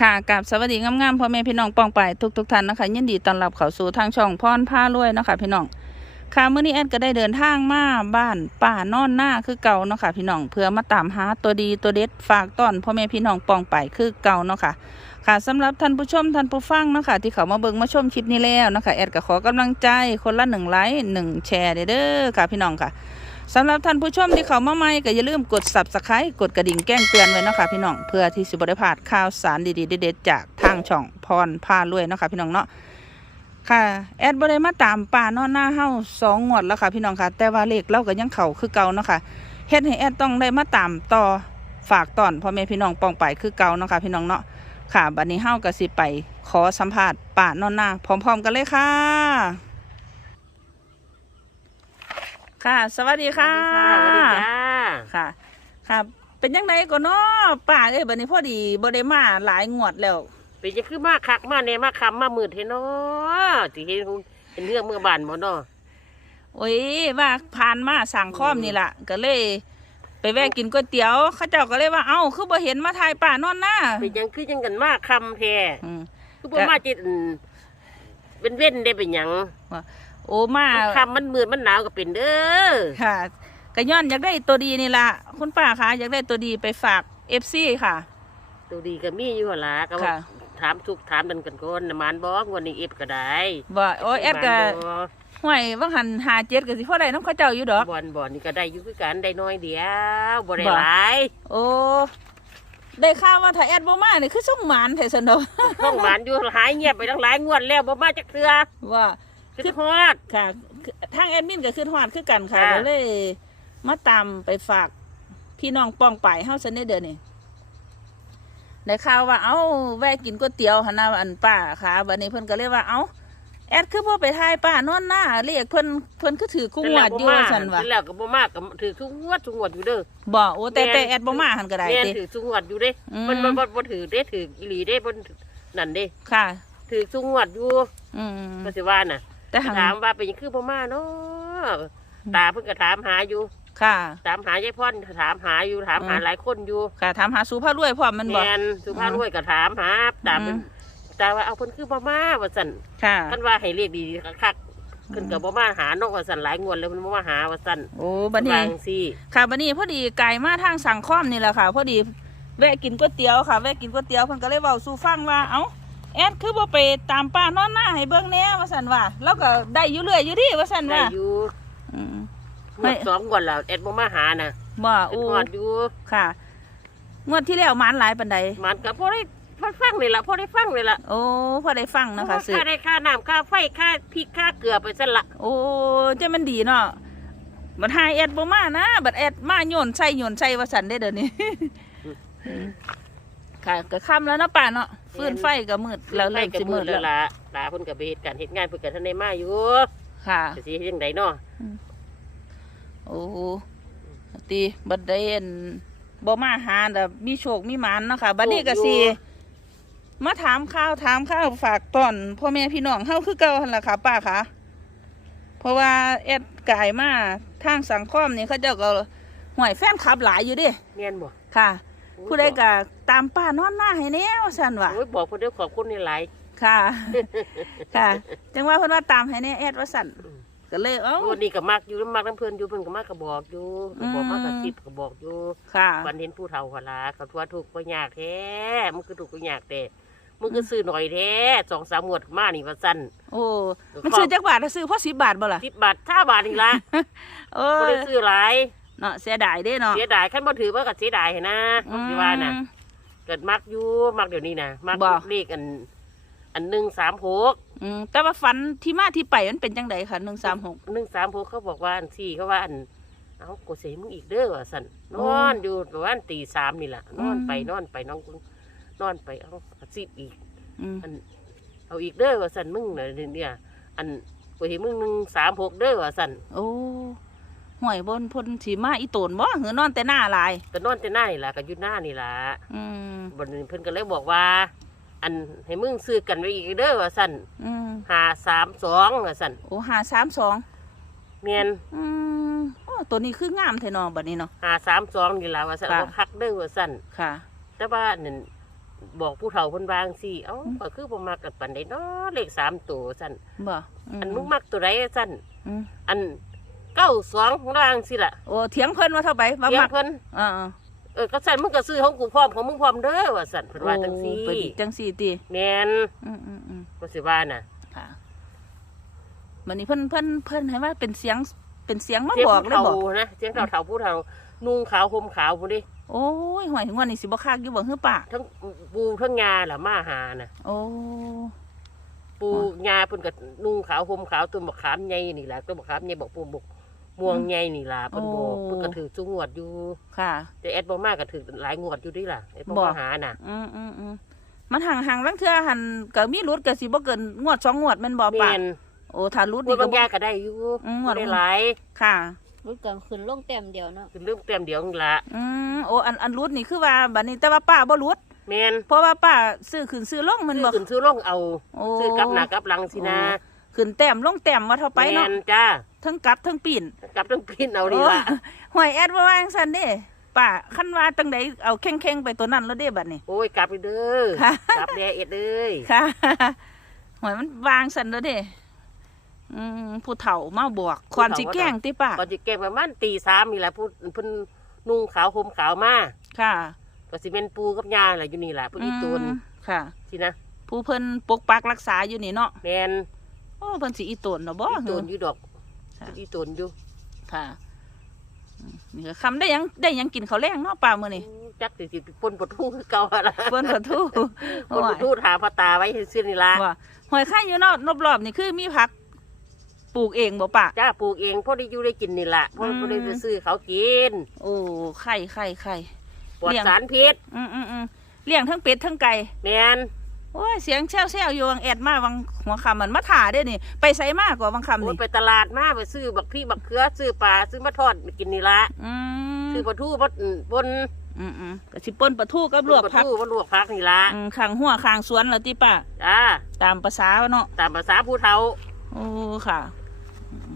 ค่ะกับสวัสดีงามๆพ่อแม่พี่น้องปองไปทุกทุกๆท่านนะคะ ยินดีต้อนรับเข้าสู่ทางช่องพรผ้ารวยนะคะพี่น้องค่ะเมื้อนี้แอดก็ได้เดินทางมาบ้านป่านอนหน้าคือเก่าเนาะค่ะพี่น้องเพื่อมาตามหาตัวดีตัวเด็ดฝากต้อนพ่อแม่พี่น้องปองไปคือเก่าเนาะค่ะค่ะสำหรับท่านผู้ชมท่านผู้ฟังเนาะค่ะที่เขามาเบิ่งมาชมคลิปนี้แล้วนะคะแอดก็ขอกำลังใจคนละหนึ่งไลค์หนึ่งแชร์เด้อค่ะพี่น้องค่ะ สำหรับท่านผู้ชมที่เขามาใหม่ก็อย่าลืมกด subscribe กดกระดิ่งแจ้งเตือนไว้เนาะค่ะพี่น้องเพื่อที่สิบได้พลาดข่าวสารดีๆเด็ดๆจากทางช่องพรพารวยเนาะค่ะพี่น้องเนาะค่ะแอดบ่ได้มาตามป่านอนหน้าเฮาสองงวดแล้วค่ะพี่น้องค่ะ แต่ว่าเลขเราก็ยังเข้าคือเก่าเนาะค่ะเฮ็ดให้แอดต้องได้มาตามต่อฝากตอนพ่อแม่พี่น้องปองไปคือเก่าเนาะค่ะพี่น้องเนาะค่ะบัดนี้เฮาก็สิไปขอสัมภาษณ์ป่านอนหน้าพร้อม ๆ กันเลยค่ะ ค่ะ สวัสดีค่ะ สวัสดีจ้าค่ะ ค่ะ เป็นยังไงก็เนาะป่าเอ้ยบัดนี้พอดีบ่ได้มาหลายงวดแล้ว เป็นจะคือมาคักมาเนี่ยมาคำมามืดเห็นเนาะสิเห็นเห็นเรื่องเมื่อบานหมดเนาะโอ้ยว่าผ่านมาสั่งค้อมนี่ล่ะ ก็เลย ไปแวะกินก๋วยเตี๋ยวเขาเจ้าก็เลยว่าเอ้าคือบ่เห็นมาถ่ายป่านอนหน้าเป็นยังคือยังกันมาคำแท้อืมคือบ่มาจิตอืมเป็นเว้นได้เป็นหยัง โอ้มาคำมันมืดมันหนาวก็เป็นเด้อค่ะก็ย้อนอยากได้ตัวดีนี่ล่ะคุณป้าคะอยากได้ตัวดีไปฝาก FC ค่ะ ตัวดีก็มีอยู่หั่นล่ะก็ค่ะถามทุกถามดันกันก่อนน้ำมันบอกวันนี้เอฟก็ได้บ่โอ้ยแอดก็บ่ห่วยว่างหันหาเจ็ดก็สิพ่อได้น้ำเข้าเจ้าอยู่ดอกบอนบอนนี่ก็ได้อยู่คือกันได้น้อยเดียวบ่ได้บ่หลายโอ้ได้ข่าวว่าถ้าแอดบ่มานี่คือส่งหมานแท้ซั่นดอกห้องหมานอยู่หายเงียบไปตั้งหลายงวดแล้วบ่มาจักเทื่อว่า คือฮอดค่ะคือทางแอดมินก็คือฮอดคือกันค่ะค่ะ ก็เลย มาตามไปฝาก พี่น้องป้องไปเฮาซั่นเด้อนี่ได้ข่าวว่าเอ้าแวะกินก๋วยเตี๋ยวหั่นน่ะอันป้าค่ะบัดนี้เพิ่นก็เลยว่าเอ้าแอดคือบ่ไปทายป้านอนหน้าเรียกเพิ่นเพิ่นคือถือกุ้งหวดอยู่ว่าซั่นว่าเป็นแล้วก็บ่มากก็ถือทุกงวดทุกงวดอยู่เด้อบ่โอ้แต่แม่นแต่แอดบ่มาหั่นก็ได้แม่นติ ถือทุกงวดอยู่เด้อืม มันมันบ่บ่ถือเด้ถืออีหลีเด้บ่นั่นเด้ค่ะ ถือทุกงวดอยู่อืมก็สิว่าน่ะ แต่หังถามว่าเป็นหยังคือบ่มาเนาะตาเพิ่นก็ถามหาอยู่ค่ะ ถามหายายพรถามหาอยู่ถามหาอืมหลายคนอยู่ค่ะ ถามหาสูพระรวยพร้อมแมันบอกแม่นสุภาพรวยก็ถามหาตามอืมตาว่าเอาเพิ่นคือบ่มาว่าซั่นค่ะคันว่าให้เรียกดีๆคักๆเพิ่นก็บ่มาหานอกว่าซั่นหลายงวดแล้วเพิ่นบ่มาหาว่าซั่นโอ้บัดนี้ว่าจังซี่ค่ะบัดนี้พอดีไก่มาทางสังค้อมนี่แหละค่ะ พอดีแวะกินก๋วยเตี๋ยวค่ะแวะกินก๋วยเตี๋ยวเพิ่นก็เลยเว้าสู่ฟังว่าเอ้า แอดคือบ่ไปตามป้านอนหน้าให้เบิ่งแหน่ว่าซั่นว่าแล้วก็ได้อยู่เรื่อยอยู่ดิว่าซั่นได้ว่าอยู่อืมงวดสองงวดแล้วแอดบ่มาหาน่ะบ่เป็นโอ้งวดอยู่ค่ะ งวดที่แล้วหมานหลายปานใดมันก็พอได้พอฟังเลยล่ะพอได้ฟังเลยล่ะโอ้พอได้ฟังนะคะเพสิราะว่าค่าได้ค่าน้ำค่าไฟค่าพริกค่าเกลือไปซั่นละโอ้เจ้ามันดีเนาะบัดหายแอดบ่มานะบัดแอดมาโยนใส่โยนใส่ว่าซั่นได้เด้อนี่ ค่ะก็ค่ำแล้วเนาะป่าเนาะฟืนไฟก็มืดแล้วไฟเริ่มก็สิมืมืดดแล้แล้ววล่ะตาเพิ่นก็ไปเฮ็ดการเฮ็ดงานเพิ่นก็ทันได้มาอยู่ค่ะจะสิเฮ็ดจังไดเนาะโอ้ตีบัดได้เอ็นบ่มาหาแต่มีโชคมีหมานเนาะค่ะบัดนี้ก็สิมาถามข่าวถามข่าวฝากตอนพ่อแม่พี่น้องเฮาคือเก่าหั่นล่ะค่ะป้าค่ะเพราะว่าแอดกายมาทางสังคมนี่เขาเจ้าก็ห่วยแฟนคลับหลายอยู่เดิแม่นบ่ค่ะ ผู้ใดก็ตามป้านอนหน้าให้แน่ว่าซั่นว่าโอ้ยบอกเพิ่นเด้อขอบคุณนี่หลายค่ะ ค่ะ จังว่าเพิ่นว่าตามให้แน่แอดว่าซั่นก็เลยเอ้าโอ้นี่ก็มักอยู่มักน้ำเพิ่นอยู่เพิ่นก็มักก็บอกอยู่ก็บอกมากระซิบก็บอกอยู่ค่ะวันเห็นผู้เฒ่าหนลาเขาว่าถูกก็ยากแท้มันคือถูกก็ยากแต่มึงก็ซื้อหน่อยแท้สองสามงวดมานี่ว่าสั้นโอ้มันซื้อจักบาทถ้าซื้อเพราะ10บาทบ่ล่ะสิบบาทถ้าบาทนี่ละเอบ่อได้ซื้อหลาย เนาะเสียดายเด้เนาะเสียดายขั้นบ่ถือว่าก็เสียดายหั้นนะอืมสิว่าน่ะ เกิดมักอยู่มักเดี๋ยวนี้นะมักบ่เลขอัน อันหนึ่งสามหกอืมแต่ว่าฝันที่มาที่ไปมันเป็นจังไดค่ะ136หนึ่งสามหกเขาบอกว่าอันสี่เขาว่าอันเอ้ากูเสียมึงอีกเด้อว่าสั่นนโอ้อนอยู่ประมาณตีสามนี่แหละนอนอืมไปนอนไปน้องกูนอนไปเอ้าสิบอีกอืมอันเอาอีกเด้อว่าสันมึงน่ะเนี่ย อันกูเห็นมึงหนึ่งสามหกเด้อว่าสันโอ้ ห่วยบนพนสีมาอีโตนบ่หือนอนแต่หน้าหลาย ก็นอนแต่หน้านี่ล่ะก็อยู่หน้านี่ล่ะอืมบนนี้เพิ่นก็เลยบอกว่า อันให้มึงซื้อกันไว้อีกเด้อว่าสันอืมหาสามสองว่าสันโอ้หาสามสองเมียนอืมโอ้ตัวนี้คืองามแท้เนอบัดนี้เนาะหาสามสองนี่ล่ะว่าสันค่ะเอาคักเด้อว่าสันค่ะ แต่ว่านั่นบอกผู้เฒ่าเพิ่นวาจั่งสิเอ้าก็คือบ่มักกับปานใดเนาะเลขสามตัวซั่นบ่อันมึงมักตัวใดซั่น อืมอัน เก้าสองของเราจังสิล่ะโอ้เถียงเพิ่นว่าเท่าไปว่าเดี๋ยมัวกเพิ่นอ่าเออก็ซั่นมึงก็ซื้อของกูพร้อมของมึงพร้อมเด้อว่าซั่นเพิ่นว่าจังซี่โอ้เพิ่นจังซี่ติแม่นอืมอืมอืมก็สิว่าน่ะ ค่ะวันนี้เพิ่นเพิ่นเพิ่นให้ว่าเป็นเสียงเป็นเสียงมาเสียงบอกผู้เลยเฒ่าบอกนะเสียงเฒ่าๆผู้เฒ่านุ่งขาวห่มขาวพุ่นดิโอ้ยหวยถึงวันนี้สิบ่คักอยู่บ่ฮือป่าทั้งปูทั้งยาล่ะมาหาน่ะ โอ้ ปูยาเพิ่นก็นุ่งขาวห่มขาวตัวบักขามใหญ่นี่ล่ะตัวบักขามใหญ่บอกปูบก ม่วงใหญ่นี่ล่ะเพิ่นบอกเพิ่นก็ถือจุงวดอยู่ ค่ะ แต่แอดบ่มากก็ถือหลายงวดอยู่ดิล่ะแอดบ่บอกมาหาน่ะอืมอืมอืมมันห่างห่างลังเทื่อหันก็มีรุดก็สิบ่เกินงวดสองงวดแม่นบ่ป่าแม่นโอ้ถ้ารุดงวนี่ดก็บางบ่ ยาก็ได้อยู่อืมงวดบ่ได้หลายค่ะ รุดกันขึ้นลงแต้มเดียวเนาะคือเรื่องเต็มเดียวนี่ล่ะอืมโอ้อันอันรุดนี่คือว่าบัดนี้แต่ว่าป้าบ่รุด แม่นเพราะว่าป้าซื้อขึ้นซื้อลงมันซื้อบ่ขึ้นซื้อลงเอาโอ้ซื้อกลับหน้ากลับหลังสินะขึ้นแต้มลงแต้มว่าเท่าไปเนาะแม่นจ้า ทั้งกลับทั้งปีนกลับต้องพินเอาดีล่ะโอ้หวยแอดว่าว่าจังซั่นเด้ป้าคันว่าจังไดเอาแข้งๆไปตัวนั้นแล้วเด้บัดนี้ โอ้ยกลับไปเด้อค่ะ กลับแด่เอ็ดเอ้ยค่ะหวยมันวางซั่นแล้วเด้อืมผู้เฒ่ามาบอกความสิแกล้งติป้าก่อนจะแกงประมาณตีสามนี่แหละพูดเพิ่นนุ่งขาวห่มขาวมาค่ะก็สิเป็นปูกับยาแหละอยู่นี่แหละเพิ่นอีตูนอืมค่ะ สินะผู้เพิ่นปกปักรักษาอยู่นี่เนาะแมนโอ้เพิ่นสิอีตนเนาะบ่อีตูนอยู่ดอก ค่ะอีตูนอยู่ค่ะอืมนี่ก็คำได้หยังได้หยังกินข้าวแรงเนาะป้ามื้อนี้จักสิสิปนปะทูคือเก่าหั่นล่ะเพิ่นขอโทษปนปะทูหาพระตาไว้ให้ซื้อนี่ล่ะว่าหอยไข่อยู่เนาะรอบๆนี่คือมีผักปลูกเองบ่ป้าจ้าปลูกเองพอได้อยู่ได้กินนี่ล่ะเพราะอืม บ่ได้ไปซื้อเขากินโอ้ไข่ไข่ไข่ ปลอดเลี้ยง สารพิษอืมอืมอืมเลี้ยงทั้งเป็ดทั้งไก่ แมน โอ้ยเสียงแซวๆอยู่วังแอดมาวังหัวคำมันมาถ่าได้นี่ไปไสมากกว่าวังคำโอ้ยนี่ไปตลาดมาไปซื้อบักพี่บักเขือซื้อปลาซื้อมาทอดกินนี่ล่ะอืมซื้อปลาทูมาบนอืมอืมก็สิป่นปลาทูกับลวกผักปลาทูมาลวกผักนี่ล่ะอืมข้างหัวข้างสวนแล้วติป้าจ้าตามภาษาเนาะตามภาษาผู้เฒ่าโอ้ค่ะอืม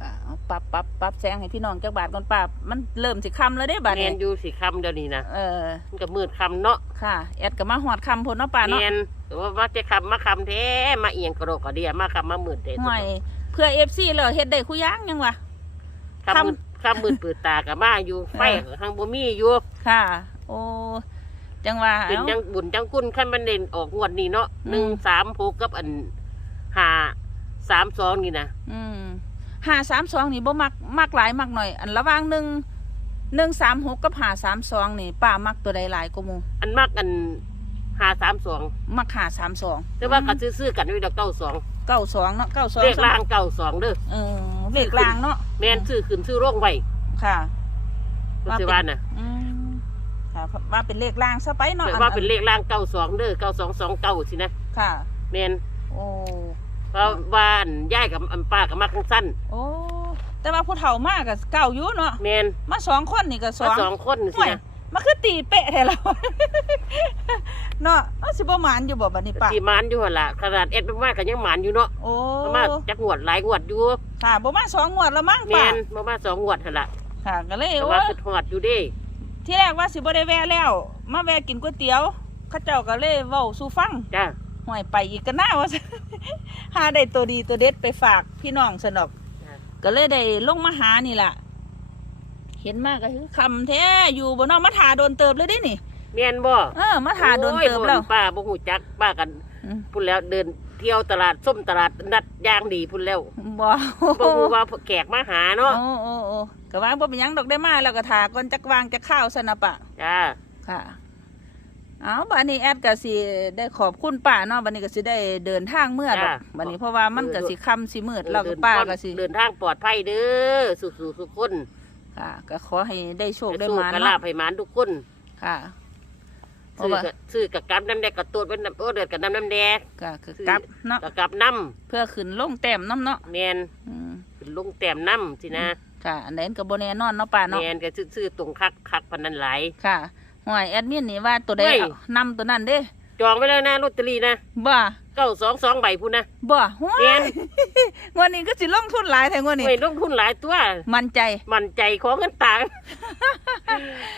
ค่ะเอา ปรับปรับปรับแสงให้พี่น้องจักบาทก่อนป้ามันเริ่มสิคำแล้วเด้บาดแมนี้นอยู่สีคำเดี๋ยวนี้นะเออ มันก็มืดคำเนาะค่ะ แอดก็มาหอดคำพุ่นเนาะป้าแมเนาะนแต่ว่ามาจะคำมาคำแท้มาเอียงกระโดกกระเดียมาคำมาหมื่นเด็ดห่วยเพื่อ FC แล้วเฮ็ดได้คุย่างยังวะคำมืดคำมืดเปิดตากับมาอยู่ไฟข้างบ่มีอยู่ค่ะ โอ้จังว่าเป็นเอ้า จังบุญจังกุ้นขั้นมันเด่นออกงวดนี้เนาะอืม หนึ่งสามหกกับอันห้าสามสองนี่นะอืม ห้าสามสองนี่บ่มักมักหลายมักหน่อย อันระหว่างหนึ่งหนึ่งสามหกกับห้าสามสองนี่ป้ามักตัวใดหลายกว่าหมูอันมากอันห้าสามสองมักห้าสามสองแต่ว่าก็ซื้อๆกันไว้เดอกเก้าสองเก้าสองเนาะเก้าสองเลขล่างเก้าสองเด้อเออเลขลางเนาะแมนซื้อขึ้นซื้อร่องไว้ค่ะก็สิว่าน่ะอืมค่ะว่าเป็นเลขลางซะไปเนาะแต่อัว่าเป็นเลขล่างเก้าสองเด้อเก้าสองสองเก้าสินะค่ะแมนโอ้ เพราะว่าอันย่ายกับอันป้ากับมาข้างสั้นโอ้แต่ว่าผู้เฒ่ามากกับเก่าอยู่เนาะแมนมาสองคนนี่ก็สอมางสองคนสิห่วยนะมาคือตีเป๊ะแท้แล้ว เนาะเอาสิบ่หมานอยู่บ่บัดนี้ป้าที่หมานอยู่หั่นล่ะขนาดเอ็ดมากๆก็ยังหมานอยู่เนาะโอ้ประมาณจักงวดหลายงวดอยู่ค่ะบ่มาสองงวดแล้วมั้งแมป้านประมาณสองงวดหั่นล่ะค่ะก็เลยแต่โอ้ว่าคือทอดอยู่เด้ที่แรกว่าสิบ่ได้แวะแล้ว มาแวะกินก๋วยเตี๋ยวเข้าเจ้าก็เลยเว้าสู่ฟังจ้า ห่วยไปอีกก็น่าว่าซั่นหาได้ตัวดีตัวเด็ดไปฝากพี่น้องสนอก ก็เลยได้ลงมาหานี่ล่ะ เห็นมากก็คือคำแท้อยู่บนนอกมาถาโดนเติบเลยเดินี่แม่นบ่เออมาถาโดนเติบโอ้ยแล้วบ่ป้าบ่ฮู้จักป้ากันอืมพุ่นแล้วเดินเที่ยวตลาดส้มตลาดนัดย่างดีพุ่นแล้วบ่บ่ฮู้ว่าแขกมาหาเนาะโอ้โอ้โอ้ก็ว่าบ่เป็นหยังดอกได้มาแล้วก็ถาก่อนจักวางจักข้าวสนะปะจ้าค่ะ เอาบัดนี้แอดก็สิได้ขอบคุณป้าเนาะบัดนี้ก็สิได้เดินทางเมื่อดอกบัดนี้เพราะว่ามันก็สิค่ำสิมืดแล้วก็ป้าก็สิเดินทางปลอดภัยเด้อสู่สู่สุขคนค่ะ ก็ขอให้ได้โชคได้สู้หมานกระลาเนาะบให้หมานทุกคนค่ะ เพราะซื้อว่า กับซื้อกับกำน้ำแดงกับตัวเป็นน้ำโอ้เดือดกับน้ำน้ำแดงก็คือกลับเนาะกับกับน้เพื่อขึ้นลงแต้มน้ำเนาะำแมนอืมขึ้นลงแต้มน้ำสินะค่ะอันนั้นก็บ่แน่นอนเนาะป้าแมเนาะนก็ซื้อซื้อตรงคักคักพันนันหลายค่ะ หวยแอดมินนี่ว่าตัวใดเฮ้ย เอานำตัวนั้นเด้จองไว้แล้วนะลอตเตอรี่นะ บ่เก้าสองสองใบพูนนะ บ่หวแม่ยน งวันนี้ก็สิลงทุนหลายแทงวันนี้ ไม่ลงทุนหลายตัว มั่นใจ มั่นใจของเงินตา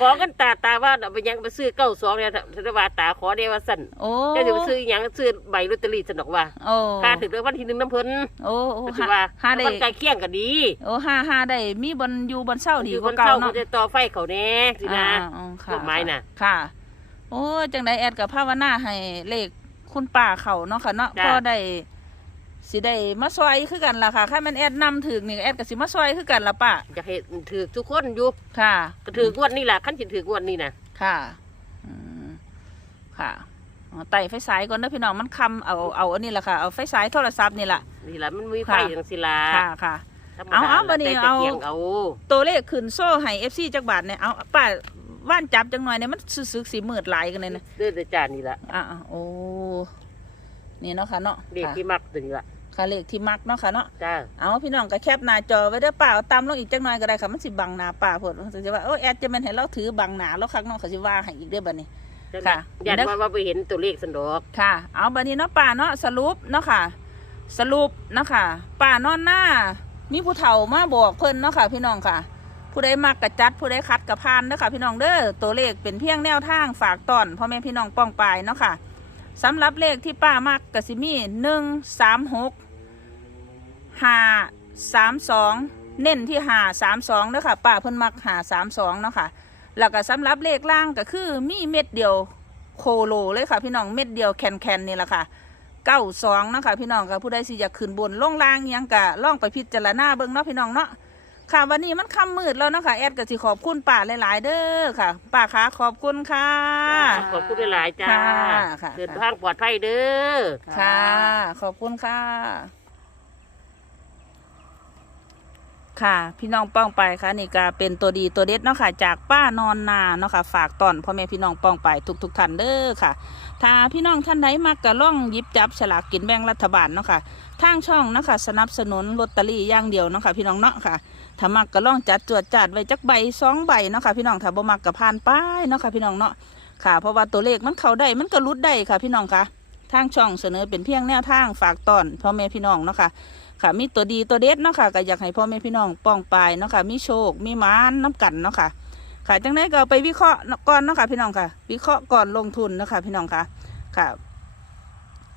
ของเงินตาตาว่าเอาไปยังไปซื้อเก้าสองเนี่ยธนว่าตาขอเดียวว่าสั่นโอ้จะจะไปซื้อหยังซื้อใบลอตเตอรี่สนอกว่าโอ้ค่าถึงรางวันที่หนึ่งน้ำเพิ่นโอ้โอ้ก็ถือว่าห้าได้ มันใกล้เคียงกันดีโอ้ห้าห้าได้ มีบนอยู่บนเศร้าดีคือกคว่านเช่าเก่าเขาเนาะจะต่อไฟเขาแน่สินะ อ่าอ่าค่ะต้นไม้น่ะ ค่ะ โอ้ จังไดแอดกับภาวนาให้เลข คุณป้าเขาเนาะค่ะเนาะจ้ะ พอได้สิได้มาซอยคือกันล่ะค่ะถ้ามันแอดนำถึงนี่แอดก็สิมาซอยคือกันล่ะป้าอยากให้ถือทุกคนอยู่ค่ะ ก็ถือกงวดนี่แหละขั้นสิถือกงวดนี่นะค่ะอืมค่ะอ๋อไต่ไฟสายก่อนเด้อพี่น้องมันคำเอาเอาอันนี้แหละค่ะเอาไฟสายโทรศัพท์นี่แหละนี่แหละมันมีไฟค่ะ อย่างศิลาค่ะค่ะ ธรรมดเอาเอาบัดนี้แต่เอาตะกียงเอาตัวเลขขึ้นโซ่ให้เอฟซีจักบาทเนี่ยเอาป้า ว่านจับจังหน่อยเนี่ยมันสึกๆสีมืดหลายกันเลยนะเด้อแต่จานนี่ละอะอะโอ้นี่เนาะค่ะเนาะเด็กค่ะที่มักตัวนี้ละค่ะเลขที่มักเนาะค่ะเนาะจ้าเอาพี่น้องก็แคปหน้าจอไว้เด้อป้าเอาตามลงอีกจังหน่อยก็ได้ค่ะมันสิบังหน้าป้าเพิ่นจะว่าโอ้แอดจะแม่นให้เราถือบังหน้าแล้วคักเน้องเขาสิว่าให้อีกเด้อบัดนี้ค่ะอยากว่าว่าไปเห็นตัวเลขสันดอกค่ะ เอาบัดนี้เนาะป้าเนาะสรุปเนาะค่ะ สรุปเนาะค่ะป้านอนหน้ามีผู้เฒ่ามาบอกเพิ่นเนาะค่ะ พี่น้องค่ะ ผู้ใดมักกระจัด ผู้ใดคัดกระพานเด้อค่ะ พี่น้องเด้อตัวเลขเป็นเพียงแนวทางฝากตอนพ่อแม่พี่น้องป้องปายเนาะค่ะสำหรับเลขที่ป้ามักกสิมีหนึ่งสามหกห้าสามสองเน้นที่หาสามสองเด้อค่ะป้าเพิ่นมักหาสามสองเนาะค่ะแล้วก็สำหรับเลขล่างก็คือมีเม็ดเดียวโคโลเลยค่ะ พี่น้องเม็ดเดียวแคนแคนนี่แหละค่ะเก้าสองนาะคะพี่น้องค่ะผู้ใดสิอยากขึ้นบนล่องล่างยังกะล่องไปพิจารณาเบิ่งเนาะพี่น้องเนาะ ค่ะวันนี้มันค่ำมืดแล้วเนาะค่ะแอดก็สิขอบคุณป้าหลาย ๆ เด้อค่ะป้าคะขอบคุณค่ะ ขอบคุณหลายๆจ้าค่ะค่ะ เดินทางปลอดภัยเด้อ ค่ะ ขอบคุณค่ะ ค่ะ พี่น้องป้องไปค่ะนี่ก็เป็นตัวดีตัวเด็ดเนาะค่ะ จากป้านอนนาเนาะค่ะ ฝากตอนพ่อแม่พี่น้องป้องไปทุกทุกๆท่านเด้อค่ะ ถ้าพี่น้องท่านใดมักกะล่องหยิบจับฉลากกินแบ่งรัฐบาลเนาะค่ะทางช่องเนาะคะสนับสนุนลอตเตอรี่อย่างเดียวเนาะค่ะพี่น้องเนาะค่ะ ถ้ามักก็ล่องจัดจวดจัดไว้จักใบสองใบเนาะค่ะพี่น้องถ้าบ่มักก็ผ่านไป้ายเนาะค่ะพี่น้องเนาะค่ะ เพราะว่าตัวเลขมันเข้าได้มันก็หลุดได้ค่ะพี่น้องค่ะทางช่องเสนอเป็นเพียงแนวทางฝากตอนพ่อแม่พี่น้องเนาะค่ะค่ะ มีตัวดีตัวเด็ดเนาะค่ะก็อยากให้พ่อแม่พี่น้องป้องปายเนาะค่ะมีโชคมีหมานน้กันเนาะค่ะค่ะจังไดก็ไปวิเคราะห์ก่อนเนาะค่ะพี่น้องค่ะ วิเคราะห์ก่อนลงทุนเนาะค่ะพี่น้องค่ะค่ะ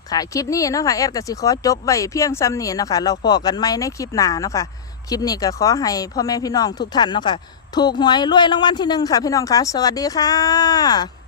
ค่ะคลิปนี้เนาะค่ะแอดก็สิขอจบไว้เพียงซ้ำนี้เนาะค่ะเราพอกันไหมในคลิปหน้าเนาะค่ะ คลิปนี้ก็ขอให้พ่อแม่พี่น้องทุกท่านเนาะค่ะ ถูกหวยรวยรางวัลที่หนึ่งค่ะ พี่น้องค่ะ สวัสดีค่ะ